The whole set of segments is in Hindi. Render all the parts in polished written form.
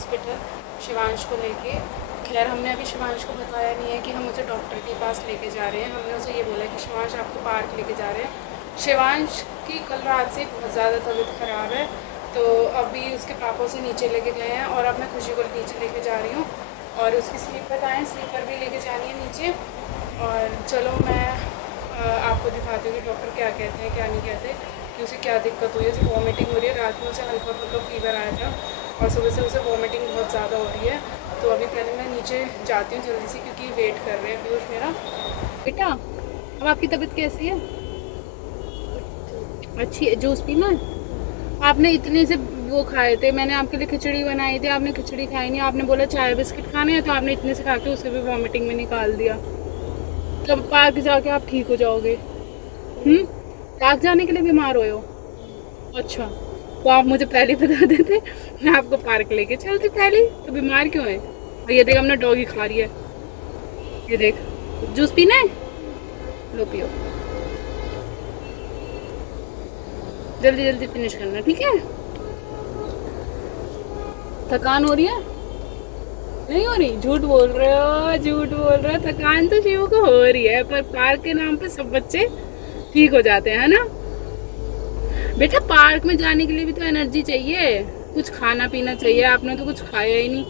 हॉस्पिटल शिवांश को लेके। खैर हमने अभी शिवांश को बताया नहीं है कि हम उसे डॉक्टर के पास लेके जा रहे हैं। हमने उसे ये बोला कि शिवांश आपको पार्क लेके जा रहे हैं। शिवांश की कल रात से बहुत ज़्यादा तबीयत ख़राब है, तो अभी उसके पापा उसे नीचे लेके गए हैं और अब मैं खुशी को नीचे लेके जा रही हूँ और उसकी स्लीपर आए, स्लीपर भी लेके जानी है नीचे। और चलो मैं आपको दिखाती हूँ कि डॉक्टर क्या कहते हैं क्या नहीं कहते, कि उसे क्या दिक्कत हुई है। उसे वॉमिटिंग हो रही है, रात में उसे हल्का फुल्का फीवर आया था और सुबह से उसे वॉमिटिंग बहुत ज़्यादा हो रही है। तो अभी पहले मैं नीचे जाती हूँ जल्दी से, क्योंकि वेट कर रहे हैं पीयूष मेरा। बेटा अब आपकी तबीयत कैसी है? अच्छी है? जूस पीना है? आपने इतने से वो खाए थे, मैंने आपके लिए खिचड़ी बनाई थी, आपने खिचड़ी खाई नहीं। आपने बोला चाय बिस्किट खाने हैं, तो आपने इतने से खा के उसे भी वॉमिटिंग में निकाल दिया। तब पार्क जाके आप ठीक हो जाओगे। पार्क जाने के लिए बीमार हुए हो? अच्छा, तो आप मुझे पहले बता देते, मैं आपको पार्क लेके चलती पहले। तो बीमार क्यों है? और ये देख अपना डॉगी खा रही है, ये देख। जूस पीना है? लो पियो, जल्दी जल्दी फिनिश करना, ठीक है? थकान हो रही है? नहीं हो रही? झूठ बोल रहे हो, झूठ बोल रहे हो। थकान तो शिव को हो रही है, पर पार्क के नाम पे सब बच्चे ठीक हो जाते हैं, है ना? बेटा पार्क में जाने के लिए भी तो एनर्जी चाहिए, कुछ खाना पीना चाहिए। आपने तो कुछ खाया ही नहीं।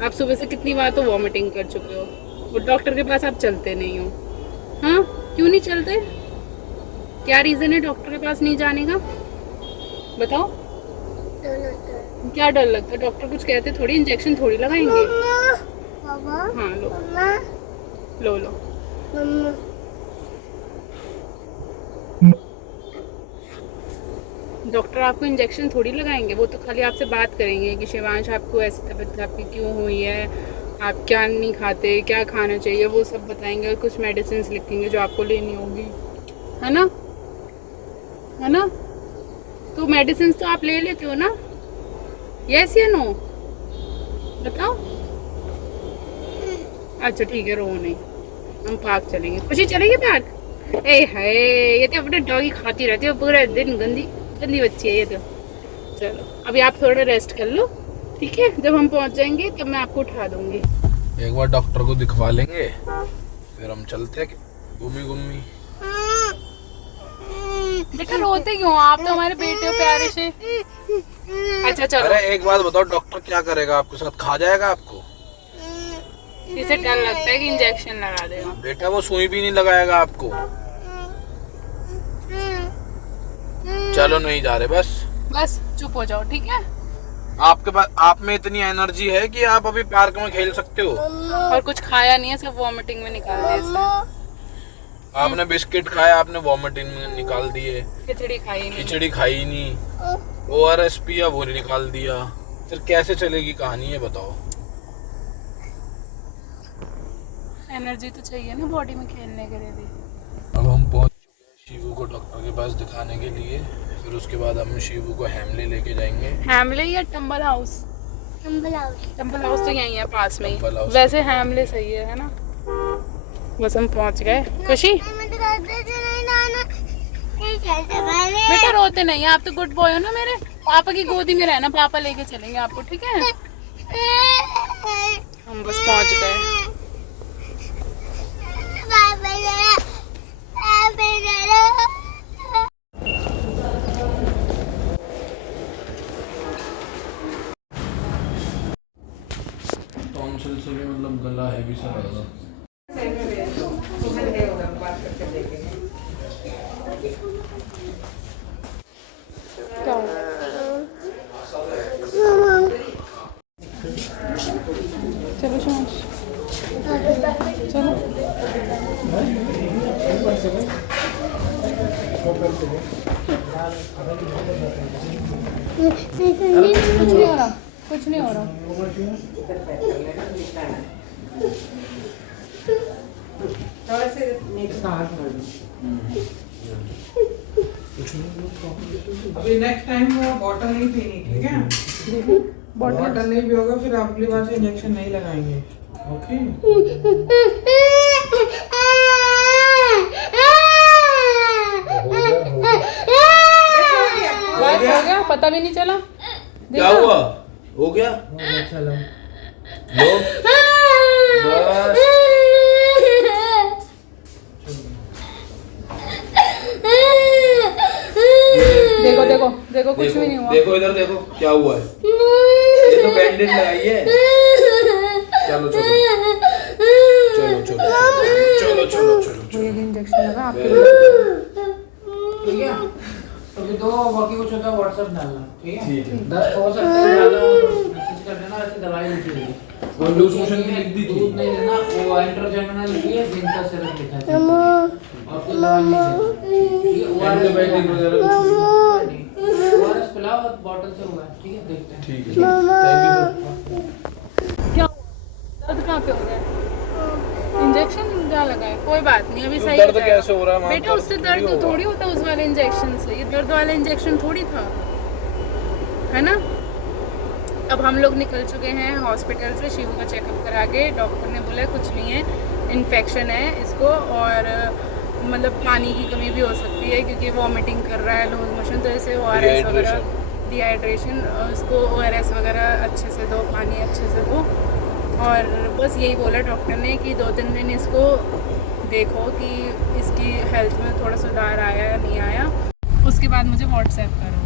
आप सुबह से कितनी बार तो वॉमिटिंग कर चुके हो, और डॉक्टर के पास आप चलते नहीं हो। हाँ, क्यों नहीं चलते? क्या रीज़न है डॉक्टर के पास नहीं जाने का? बताओ। क्या डर लगता है? डॉक्टर कुछ कहते थोड़ी, इंजेक्शन थोड़ी लगाएंगे। हाँ लो लो लो। डॉक्टर आपको इंजेक्शन थोड़ी लगाएंगे, वो तो खाली आपसे बात करेंगे कि शिवांश आपको ऐसी तबीयत आपकी क्यों हुई है, आप क्या नहीं खाते, क्या खाना चाहिए, वो सब बताएंगे और कुछ मेडिसिन लिखेंगे जो आपको लेनी होगी, है ना? है ना? तो मेडिसिन तो आप ले लेते हो ना? यस या नो? बताओ। अच्छा ठीक है, रो नहीं, हम पार्क चलेंगे। खुशी चलेंगे पार्क? ए है, ये तो अपने डॉगी खाती रहती है पूरा दिन, गंदी गंदी बच्ची है ये तो। चलो अभी आप थोड़ा रेस्ट कर लो, ठीक है? जब हम पहुंच जाएंगे तब मैं आपको उठा दूंगी। एक बार डॉक्टर को दिखवा लेंगे, फिर हम चलते हैं घूमी घूमी। बेटा रोते क्यों? आप तो हमारे बेटे हो प्यारे से। अच्छा चलो। अरे एक बात बताओ, डॉक्टर क्या करेगा आपके साथ? खा जाएगा आपको? इसे डर लगता है कि इंजेक्शन लगा देगा। बेटा वो सुई भी नहीं लगाएगा आपको। चलो नहीं जा रहे, बस चुप हो जाओ, ठीक है? आपके पास, आप में इतनी एनर्जी है कि आप अभी पार्क में खेल सकते हो। और कुछ खाया नहीं है, सब वॉमिटिंग में निकाल दिया इसने। आपने बिस्किट खाया, आपने वॉमिटिंग में निकाल दिए। खिचड़ी खाई नहीं। खिचड़ी खाई नहीं, ORS पिया, वो निकाल दिया। फिर कैसे चलेगी कहानी है बताओ? एनर्जी तो चाहिए ना बॉडी में खेलने के लिए भी। अब हम पहुंच चुके हैं शिवू को डॉक्टर के पास दिखाने के लिए। फिर उसके बाद हम शिवू को हैमले लेके जाएंगे। हैमले या tumble house? Tumble house. Tumble house तो यहीं है पास में टम्बल ही। हाउस। वैसे हैमले सही है ना? बस हम पहुंच गए। खुशी बेटा रोते नहीं, आप तो गुड बॉय हो ना मेरे। पापा की गोदी में रहना, पापा लेके चलेंगे आपको, ठीक है? हम बस पहुंच गए। टॉन्सिल से भी मतलब गला हैवी सा लग रहा। चलो शांश, चलो। कुछ नहीं हो रहा, कुछ नहीं हो रहा। अभी नेक्स्ट टाइम वो बॉटल नहीं पीनी, ठीक है? बॉटल नहीं पियोगे फिर अगली बार से इंजेक्शन नहीं लगाएंगे, ओके? बस हो गया, पता भी नहीं चला। क्या हुआ? हो गया? चलो लो बस। देखो देखो देखो कुछ भी नहीं हुआ। देखो इधर देखो क्या हुआ है। ये तो बैंडेज लगाई है। चलो चलो चलो चलो चलो चलो चलो वो ये इंजेक्शन लगा आपके ठीक है। अभी दो बाकी कुछ होता है व्हाट्सएप डालना, ठीक है। ठीक है। 10 हो सकते हैं डालो, मैसेज कर देना, ऐसे दवाई लिखी हुई है। और लूज मोशन की लिख दी थी। दूध नहीं देना, वो एंट्रोजर्मिनल लिखी है, जिंक का सिरप लिखा है और फिर दवाई नहीं देना। एंटीबायोटिक वगैरह ओआरएस पिलाओ, बॉटल से हुआ है, ठीक है। देखते हैं। ठीक है। Thank you. क्या दर्द कहाँ पे हो रहा है? इंजेक्शन क्या लगा है? कोई बात नहीं, अभी सही दर्द हो जाएगा। कैसे हो रहा है? बेटा उससे दर्द थोड़ी होता उस वाले इंजेक्शन से, ये दर्द वाला इंजेक्शन थोड़ी था, है ना। अब हम लोग निकल चुके हैं हॉस्पिटल से, शिवू का चेकअप करा के। डॉक्टर ने बोला कुछ नहीं है, इन्फेक्शन है इसको, और मतलब पानी की कमी भी हो सकती है क्योंकि वॉमिटिंग कर रहा है, लूज मोशन, तो इसे ORS वगैरह, डिहाइड्रेशन, उसको ORS वगैरह अच्छे से दो, पानी अच्छे से दो। और बस यही बोला डॉक्टर ने कि 2-3 दिन इसको देखो कि इसकी हेल्थ में थोड़ा सुधार आया या नहीं आया, उसके बाद मुझे व्हाट्सएप करो।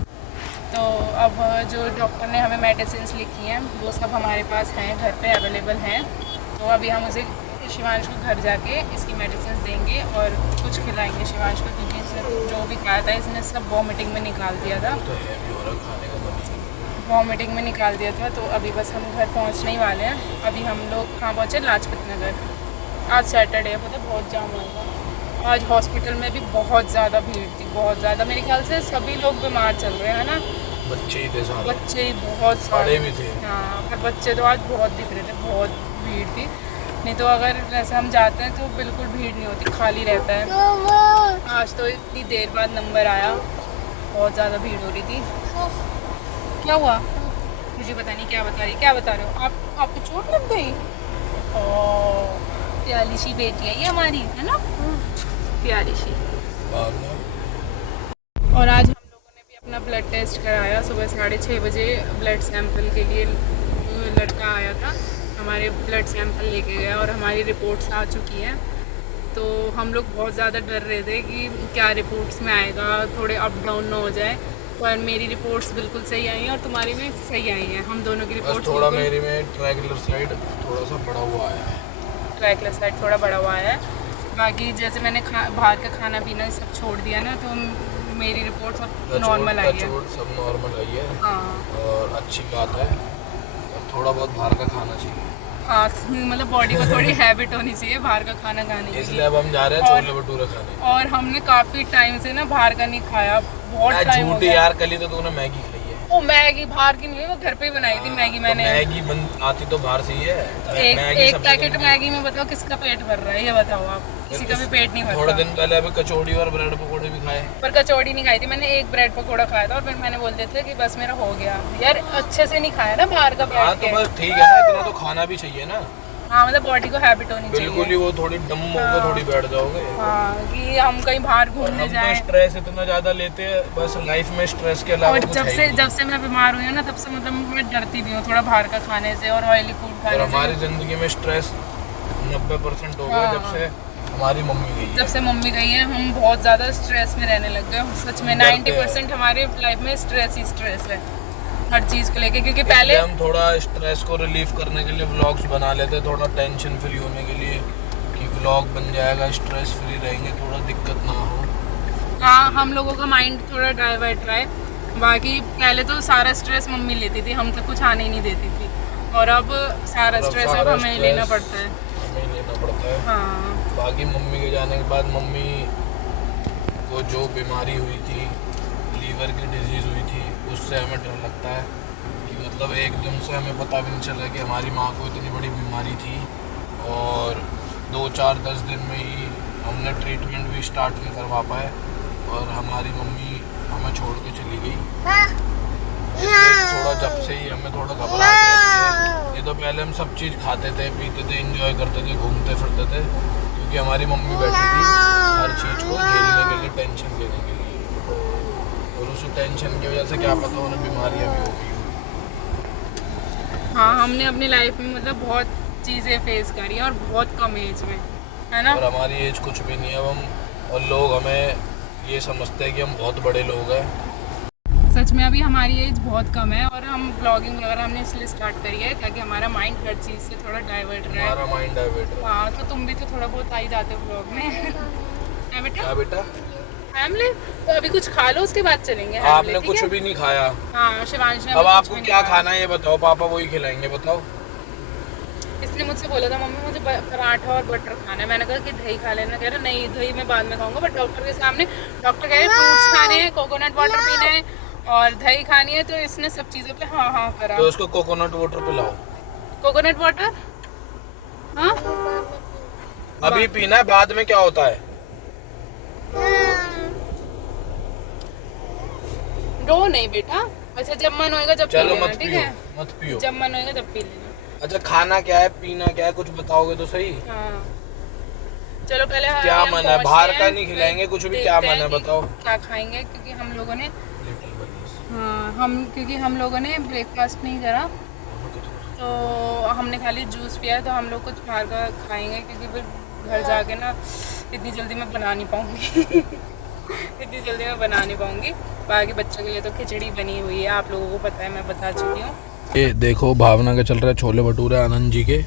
तो अब जो डॉक्टर ने हमें मेडिसिन लिखी हैं वो सब हमारे पास हैं, घर पे अवेलेबल हैं। तो अभी हम उसे शिवांश को घर जाके इसकी मेडिसिन देंगे और कुछ खिलाएंगे शिवांश को, क्योंकि इसने जो भी खाया था इसने सब वॉमिटिंग में निकाल दिया था, वॉमिटिंग में निकाल दिया था। तो अभी बस हम घर पहुंचने ही वाले हैं। अभी हम लोग कहाँ पहुँचे? लाजपत नगर। आज सैटरडे है, पता बहुत जाम होगा। आज हॉस्पिटल में भी बहुत ज़्यादा भीड़ थी, बहुत ज़्यादा। मेरे ख्याल से सभी लोग बीमार चल रहे हैं ना, बच्चे ही थे सारे, बच्चे ही बहुत सारे भी थे। हाँ, पर बच्चे तो आज बहुत दिख रहे थे, बहुत भीड़ थी। नहीं तो अगर वैसे हम जाते हैं तो बिल्कुल भीड़ नहीं होती, खाली रहता है। आज तो इतनी देर बाद नंबर आया, बहुत ज़्यादा भीड़ हो रही थी। क्या हुआ? मुझे पता नहीं क्या बता रहे हो आप? आपको चोट लग गई? ओह, प्यारी सी बेटी है ये हमारी, है ना, प्यारी सी। और आज हम लोगों ने भी अपना ब्लड टेस्ट कराया। सुबह 6:30 बजे ब्लड सैंपल के लिए लड़का आया था, हमारे ब्लड सैंपल लेके गया और हमारी रिपोर्ट्स आ चुकी हैं। तो हम लोग बहुत ज़्यादा डर रहे थे कि क्या रिपोर्ट्स में आएगा, थोड़े अप डाउन ना हो जाए, पर मेरी रिपोर्ट्स बिल्कुल सही आई हैं और तुम्हारी में सही आई हैं। हम दोनों की रिपोर्ट्स थोड़ा मेरी में ट्राइग्लिसराइड थोड़ा सा बड़ा हुआ आया है, ट्राइग्लिसराइड थोड़ा बड़ा हुआ है। बाकी जैसे मैंने बाहर का खाना पीना सब छोड़ दिया ना, तो मेरी रिपोर्ट सब नॉर्मल आई है, सब नॉर्मल आई है। हाँ, और अच्छी बात है, थोड़ा बहुत बाहर का खाना चाहिए। हाँ, मतलब बॉडी को थोड़ी हैबिट होनी चाहिए बाहर का खाना खाने की। इसलिए अब हम जा रहे हैं छोले भटूरे खाने। और हमने काफ़ी टाइम से ना बाहर का नहीं खाया, बहुत टाइम हो गया यार। कल ही तो तूने मैगी खाई है। वो मैगी बाहर की नहीं है, वो घर पे ही बनाई थी मैगी मैंने। तो मैगी आती तो बाहर से ही है। एक पैकेट मैगी में बताओ किसका पेट भर रहा है, ये बताओ आप। किसी का भी पेट नहीं भरता। थोड़े दिन पहले अभी कचौड़ी और ब्रेड पकौड़े भी खाए, पर कचौड़ी नहीं खाई थी मैंने, एक ब्रेड पकौड़ा खाया था और फिर मैंने बोल दिया था कि बस मेरा हो गया यार। अच्छे से नहीं खाया ना बाहर का बैठ के। तो बस ठीक है ना, इतना तो खाना भी चाहिए ना। हाँ, मतलब बॉडी को हैबिट होनी चाहिए। बिल्कुल ही, वो थोड़ी डम होकर थोड़ी बैठ जाओगे। हाँ, कि हम कहीं बाहर घूमने जाएं। तो स्ट्रेस इतना ज्यादा लेते हैं, बस लाइफ में स्ट्रेस के अलावा और जब से मैं बीमार हुई हूँ ना, तब से मतलब मैं डरती भी हूँ थोड़ा बाहर का खाने से और ऑयली फूड खाने से। हमारी जिंदगी में स्ट्रेस 90% हो गया जब से हमारी मम्मी गई है। जब से मम्मी गई है हम बहुत ज़्यादा स्ट्रेस में रहने लग गए। सच में 90% हमारे लाइफ में स्ट्रेस ही स्ट्रेस है हर चीज़ को लेके, क्योंकि पहले हम थोड़ा स्ट्रेस को रिलीफ करने के लिए व्लॉग्स बना लेते हैं, थोड़ा टेंशन फ्री होने के लिए कि व्लॉग बन जाएगा, स्ट्रेस फ्री रहेंगे, थोड़ा दिक्कत ना हो। हाँ, हम लोगों का माइंड थोड़ा डाइवर्ट रहा है। बाकी पहले तो सारा स्ट्रेस मम्मी लेती थी, हम तक कुछ आने ही नहीं देती थी, और अब सारा स्ट्रेस अब हमें ही लेना पड़ता है। हमें लेना पड़ता है। हाँ, बाकी मम्मी के जाने के बाद मम्मी को जो बीमारी हुई थी, लीवर की डिजीज़ हुई थी, उससे हमें डर लगता है कि मतलब एकदम से हमें पता भी नहीं चला कि हमारी माँ को इतनी बड़ी बीमारी थी, और 2-4-10 दिन में ही हमने ट्रीटमेंट भी स्टार्ट नहीं करवा पाए और हमारी मम्मी हमें छोड़ के चली गई। थोड़ा जब से ही हमें थोड़ा घबराहट रहती है। ये तो पहले हम सब चीज़ खाते थे, पीते थे, एंजॉय करते थे, घूमते फिरते थे, क्योंकि हमारी मम्मी बैठी थी हर चीज़ को झेलने के लिए, टेंशन लेने के लिए, और उस टेंशन की वजह से क्या पता उन्हें बीमारियाँ भी हो गई। हाँ, हमने अपनी लाइफ में मतलब बहुत चीज़ें फेस करी हैं और बहुत कम एज में, है ना। और हमारी एज कुछ भी नहीं है, अब हम और लोग हमें ये समझते हैं कि हम बहुत बड़े लोग हैं। सच में अभी हमारी एज बहुत कम है और हम ब्लॉगिंग वगैरह हमने इसलिए स्टार्ट करी है ताकि हमारा माइंड हर चीज़ से थोड़ा डाइवर्ट रहे। हमारा माइंड डाइवर्ट है। हाँ, तो तुम भी तो थोड़ा बहुत आ ही जाते हो ब्लॉग में। है बेटा? क्या बेटा? हैमले तो अभी कुछ खा लो, उसके बाद चलेंगे। आपने कुछ भी नहीं खाया। हाँ, शिवांश ने अब आपको क्या खाना है ये बताओ, पापा वही खिलाएंगे, बताओ। इसने मुझसे बोला था मम्मी मुझे पराठा और बटर खाना है। मैंने कहा कि दही खा लेना। कह रहा नहीं, दही मैं बाद में खाऊंगा, बट डॉक्टर के सामने डॉक्टर कह रहे फ्रूट्स खाने हैं, कोकोनट वाटर पीना है और दही खानी है, तो इसने सब चीज़ों पे हाँ हाँ करा। तो उसको कोकोनट वाटर पिलाओ। कोकोनट वाटर हाँ अभी पीना है, बाद में क्या होता है? रो नहीं बेटा, अच्छा जब मन होएगा जब पी चलो लेना, मत ठीक पियो, है? मत पियो। जब मन होएगा तब पी लेना। अच्छा खाना क्या है, पीना क्या है, कुछ बताओगे तो सही। हाँ चलो पहले क्या हम मन है? पहुंचते बाहर हैं, का नहीं खिलाएंगे कुछ भी, देखते क्या मन हैं है कि बताओ। क्या खाएंगे, क्योंकि हम लोगों ने क्योंकि हम लोगों ने ब्रेकफास्ट नहीं करा, तो हमने खाली जूस पिया, तो हम लोग कुछ बाहर का खाएंगे, क्योंकि फिर घर जाके ना इतनी जल्दी मैं बना नहीं पाऊँगी। इतनी जल्दी मैं बना नहीं पाऊँगी। बाकी बच्चों के लिए तो खिचड़ी बनी हुई है, आप लोगों को पता है, मैं बता चुकी हूँ। ये देखो भावना के चल रहा है छोले भटूरे आनंद जी के,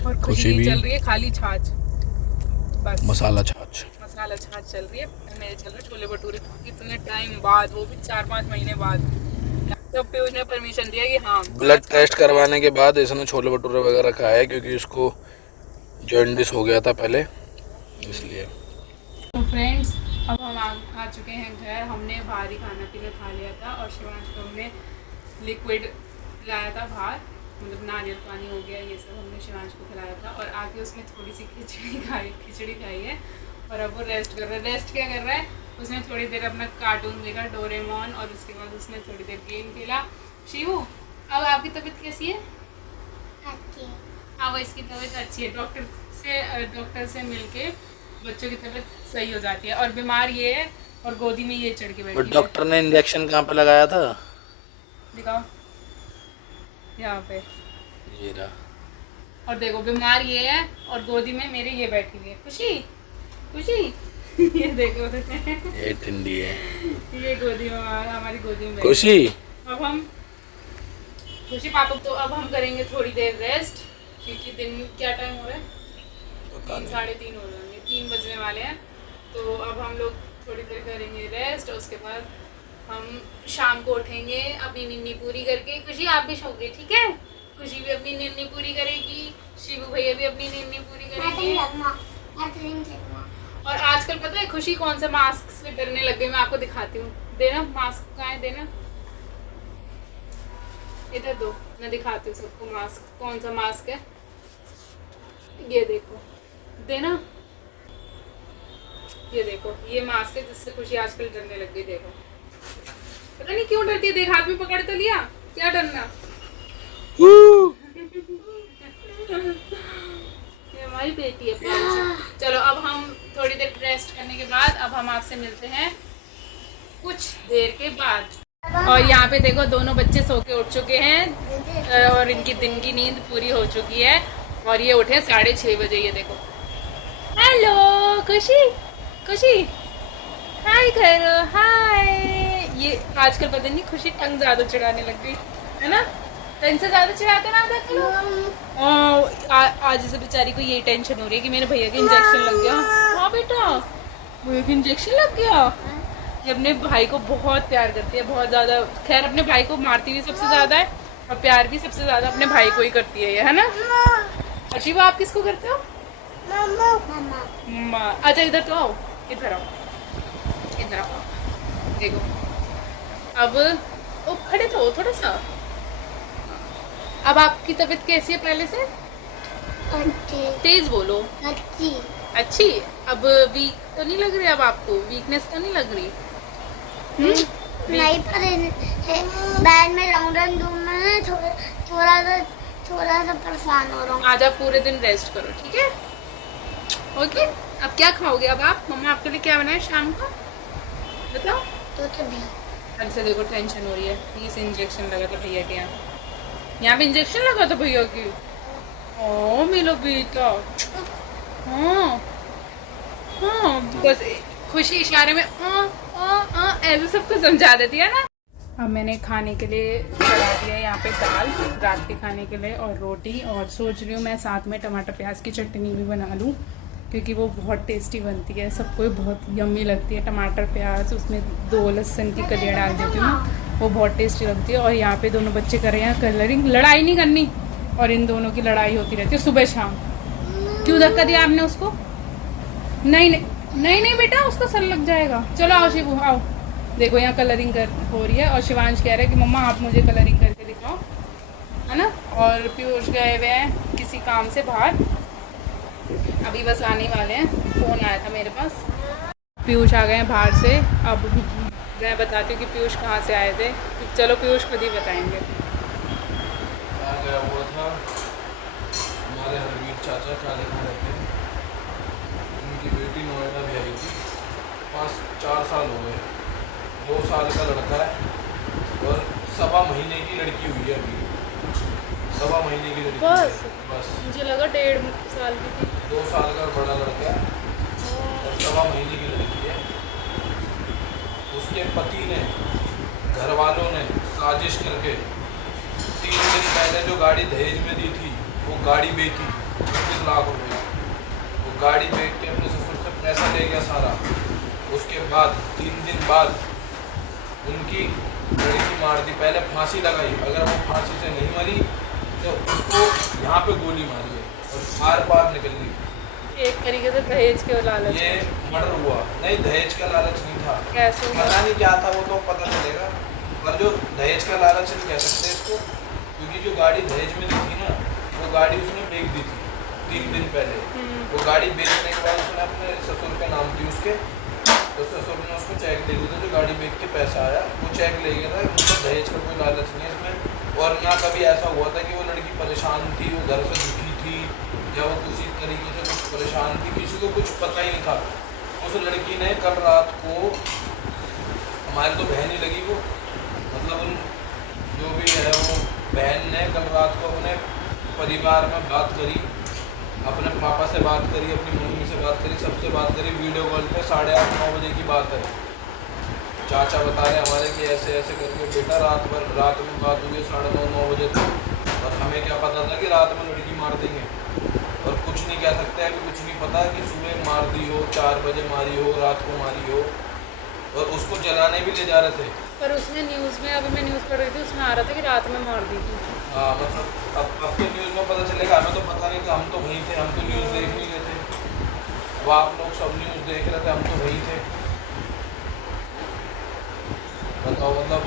और खुशी खुशी भी चल रही है खाली छाछ, बस मसाला छाछ। मसाला छाछ चल रही है। मेरे चल रहे छोले भटूरे कितने टाइम बाद, वो भी 4-5 महीने बाद, तब पे उसने परमिशन दिया कि हाँ। ब्लड टेस्ट करवाने के बाद इसने छोले भटूरे वगैरह खाया है, क्योंकि उसको जॉन्डिस हो गया था पहले, इसलिए। तो फ्रेंड्स अब हम आ चुके हैं घर। हमने भारी खाना पीना खा लिया था और शिवांश को हमने लिक्विड लाया था बाहर, मतलब नारियल पानी हो गया, ये सब हमने शिवांश को खिलाया था। और आके उसने थोड़ी सी खिचड़ी खाई है और अब वो रेस्ट कर रहा है। रेस्ट क्या कर रहा है, उसने थोड़ी देर अपना कार्टून देखा डोरेमोन, और उसके बाद उसने थोड़ी देर गेम खेला। शिवू अब आपकी तबीयत कैसी है? अच्छी। अब इसकी तबीयत अच्छी है। डॉक्टर से मिलके बच्चों की तबीयत सही हो जाती है। और बीमार ये है और गोदी में ये चढ़ के बैठी है। डॉक्टर ने इंजेक्शन कहाँ पे लगाया था? दिखाओ यहाँ पे, ये रहा। और देखो बीमार ये है और गोदी में मेरे ये बैठी हुई है। खुशी खुशी ये देखो ये ठंडी है, ये गोदी में, हमारी गोदी में बैठी। खुशी। अब हम खुशी पापा, तो अब हम करेंगे थोड़ी देर रेस्ट, क्योंकि दिन क्या टाइम हो रहा है, 3-3:30 हो रहे होंगे, 3 बजने वाले हैं। तो अब हम लोग थोड़ी देर करेंगे रेस्ट और उसके बाद हम शाम को उठेंगे अपनी निन्नी पूरी करके। खुशी आप भी सोओगे, ठीक है? खुशी भी अपनी निन्नी पूरी करेगी, शिवू भैया भी अपनी निन्नी पूरी करेंगे। और आजकल पता है खुशी कौन सा मास्क से डरने लग गई, मैं आपको दिखाती हूँ। देना मास्क कहाँ है, देना इधर दो, मैं दिखाती हूँ सबको मास्क, कौन सा मास्क है। ये देखो, देना, ये देखो, ये मास्क है जिससे खुशी आजकल डरने लग गई। देखो पता नहीं क्यों डरती है, देख हाथ में पकड़ तो लिया, क्या डरना। ये हमारी बेटी है प्यारी सी। चलो अब हम थोड़ी देर रेस्ट करने के बाद अब हम आपसे मिलते हैं कुछ देर के बाद। और यहाँ पे देखो दोनों बच्चे सो के उठ चुके हैं और इनकी दिन की नींद पूरी हो चुकी है और ये उठे 6:30 बजे। ये देखो, हेलो खुशी, खुशी हाय करो, हाय। ये आजकल पता नहीं खुशी टंग ज्यादा चिढ़ाने लग गई है ना, टंग से ज्यादा चिढ़ाते ना आज से बेचारी को यही टेंशन हो रही है कि मेरे भैया का इंजेक्शन लग गया। हाँ बेटा, भैया का इंजेक्शन लग गया। ये अपने भाई को बहुत प्यार करती है, बहुत ज्यादा। खैर अपने भाई को मारती भी सबसे ज्यादा है और प्यार भी सबसे ज्यादा अपने भाई को ही करती है ये, है ना। अशीबा आप किसको करते हो? मम्मा। अच्छा इधर तो आओ, इधर आओ, इधर आओ। देखो अब ओ खड़े तो हो थोड़ा सा। अब आपकी तबीयत कैसी है पहले से? तेज बोलो। अच्छी। अब वीक तो नहीं लग रही, अब आपको वीकनेस तो नहीं लग रही? नहीं, पर बैड में राउंड में थोड़ा सा परेशान हो रहा हूँ। आज आप पूरे दिन रेस्ट करो, ठीक है? ओके। अब क्या खाओगे अब आप? मम्मा आपके लिए क्या बनाए शाम को बताओ। कल से देखो टेंशन हो रही है, इस इंजेक्शन लगा था भैया के यहाँ पे इंजेक्शन लगा था भैया की। ओ मिलो बेटा, हाँ हाँ, बस खुशी इशारे में ऐसे सबको समझा देती है ना। अब मैंने खाने के लिए चढ़ा दिया है यहाँ पे दाल रात के खाने के लिए और रोटी, और सोच रही हूँ मैं साथ में टमाटर प्याज की चटनी भी बना लूँ क्योंकि वो बहुत टेस्टी बनती है, सबको बहुत यम्मी लगती है। टमाटर प्याज, उसमें 2 लहसुन की कलियाँ डाल देती हूँ, वो बहुत टेस्टी लगती है। और यहाँ पे दोनों बच्चे कर रहे हैं कलरिंग, लड़ाई नहीं करनी, और इन दोनों की लड़ाई होती रहती है सुबह शाम। क्यों धक्का दिया आपने उसको? नहीं नहीं नहीं नहीं बेटा, उसका सर लग जाएगा। चलो आओ शिवू आओ, देखो यहाँ कलरिंग हो रही है और शिवांश कह रहा है कि मम्मा आप मुझे कलरिंग करके दिखाओ, है ना। और पीयूष गए हुए हैं किसी काम से बाहर, अभी बस आने वाले हैं, फ़ोन आया था मेरे पास। पीयूष आ गए हैं बाहर से। अब मैं बताती हूँ कि पीयूष कहाँ से आए थे, चलो पीयूष खुद ही बताएंगे। आ गया हुआ था हमारे हरवीर चाचा काले में रहते हैं, उनकी बेटी नोएडा भी आई थी, 5-4 साल हो गए। 2 साल का लड़का है और 1.25 महीने की लड़की हुई है अभी, 1.25 महीने की लड़की बस? बस मुझे लगा 1.5 साल की थी। 2 साल का बड़ा लड़का है और 1.25 महीने की लड़की है। उसके पति ने, घर वालों ने साजिश करके 3 दिन पहले जो गाड़ी दहेज में दी थी वो गाड़ी बेची 25 लाख रुपए। वो गाड़ी बेच के अपने ससुर से पैसा ले गया सारा। उसके बाद 3 दिन बाद उनकी लड़की मार दी, पहले फांसी लगाई, अगर वो फांसी से नहीं मरी तो उसको यहाँ पे गोली मारी है और आर पार निकल गई। एक तरीके से दहेज के लालच। ये मर्डर हुआ नहीं, दहेज का लालच नहीं था। कैसे? पता नहीं क्या था, वो तो पता चलेगा, पर जो दहेज का लालच नहीं कह सकते इसको, क्योंकि जो गाड़ी दहेज में दी थी ना, वो गाड़ी उसने बेच दी थी 3 दिन पहले। वो गाड़ी बेचने के बाद उसने अपने ससुर के नाम थी उसके, तो ससुर ने उसको चेक दे दिया था, जो गाड़ी बेच के पैसा आया वो चेक ले गया था। मतलब दहेज का कोई लालच नहीं है इसमें। और ना कभी ऐसा हुआ था कि वो लड़की परेशान थी, वो घर से दुखी थी या वो किसी तरीके से कुछ परेशान थी, किसी को कुछ पता ही नहीं था। उस लड़की ने कल रात को, हमारी तो बहन ही लगी वो, मतलब उन जो भी है वो बहन ने कल रात को अपने परिवार में बात करी, अपने पापा से बात करी, अपनी मम्मी से बात करी, सबसे बात करी वीडियो कॉल पे। 8:30-9 बजे की बात है। चाचा बता रहे हमारे कि ऐसे ऐसे करके बेटा रात में बात हुई 9:30-9 बजे तक, और हमें क्या पता था कि रात में लड़की मार देंगे, और कुछ नहीं कह सकते हैं कि कुछ नहीं पता कि सुबह मार दी हो, 4 बजे मारी हो, रात को मारी हो, और उसको जलाने भी ले जा रहे थे। पर उसमें न्यूज़ में, अभी मैं न्यूज़ पढ़ रही थी, उसमें आ रहा था कि रात में मार दी थी। हाँ, मतलब अब तो न्यूज़ में पता चलेगा, हमें तो पता नहीं था, हम तो वहीं थे, हम तो न्यूज़ देख नहीं रहे थे। अब आप लोग सब न्यूज़ देख रहे थे, हम तो वहीं थे। बताओ, मतलब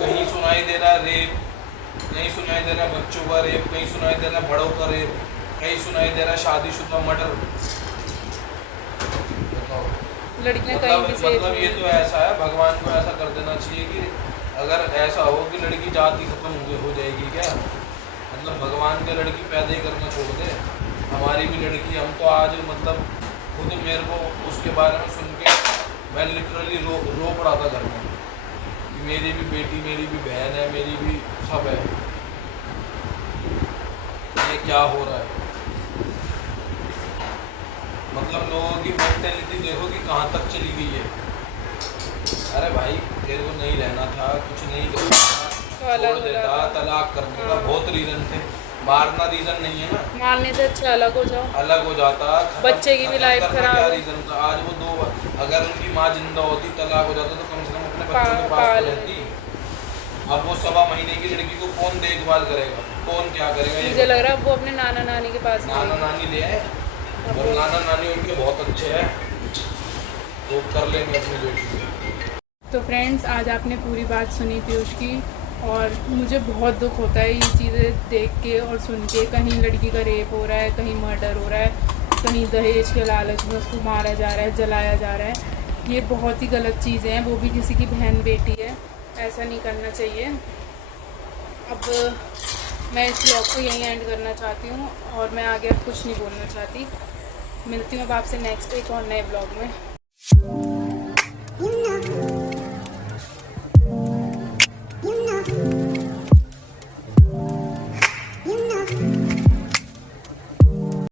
कहीं सुनाई दे रहा है रेप, कहीं सुनाई दे रहा है बच्चों का रेप, कहीं सुनाई दे रहा है बड़ों का रेप, कहीं सुनाई दे रहा है शादीशुदा मर्डर। बताओ, लड़कियां कहीं भी सेफ मतलब ये तो ऐसा है, भगवान को ऐसा कर देना चाहिए कि अगर ऐसा हो कि लड़की जाति खत्म हो जाएगी क्या, मतलब भगवान के लड़की पैदा ही करना छोड़ दे। हमारी भी लड़की, हम तो आज मतलब खुद मेरे को उसके बारे में सुन के मैं लिटरली रो पड़ा था घर में। मेरी भी बेटी, मेरी भी बहन है, मेरी भी सब है, ये क्या हो रहा है। मतलब लोगों की मेंटेलिटी देखो कि कहाँ तक चली गई है। अरे भाई, तेरे को नहीं रहना था, कुछ नहीं करना था, छोड़ देता, तलाक करने का बहुत रीज़न थे, मारना रीज़न नहीं है ना। मारने से अच्छा अलग हो जाओ, अलग हो जाता, बच्चे की भी लाइफ खराब। क्या रीज़न था? आज वो 2, अगर उनकी माँ जिंदा होती, तलाक हो जाता, तो कम से कम अपने बच्चों के पास तो रहती। अब वो 1.25 महीने की लड़की को कौन देखभाल करेगा, कौन क्या करेगा? मुझे लग रहा है वो अपने नाना नानी के पास नाना नानी ले आए, और नाना नानी उनके बहुत अच्छे हैं, तो कर लेंगे अपनी बेटी को। तो फ्रेंड्स, आज आपने पूरी बात सुनी पीयूष की, और मुझे बहुत दुख होता है ये चीज़ें देख के और सुन के। कहीं लड़की का रेप हो रहा है, कहीं मर्डर हो रहा है, कहीं दहेज के लालच में उसको मारा जा रहा है, जलाया जा रहा है। ये बहुत ही गलत चीज़ें हैं, वो भी किसी की बहन बेटी है, ऐसा नहीं करना चाहिए। अब मैं इस ब्लॉग को यहीं एंड करना चाहती हूँ, और मैं आगे अब कुछ नहीं बोलना चाहती। मिलती हूँ अब आपसे नेक्स्ट एक और नए ब्लॉग में।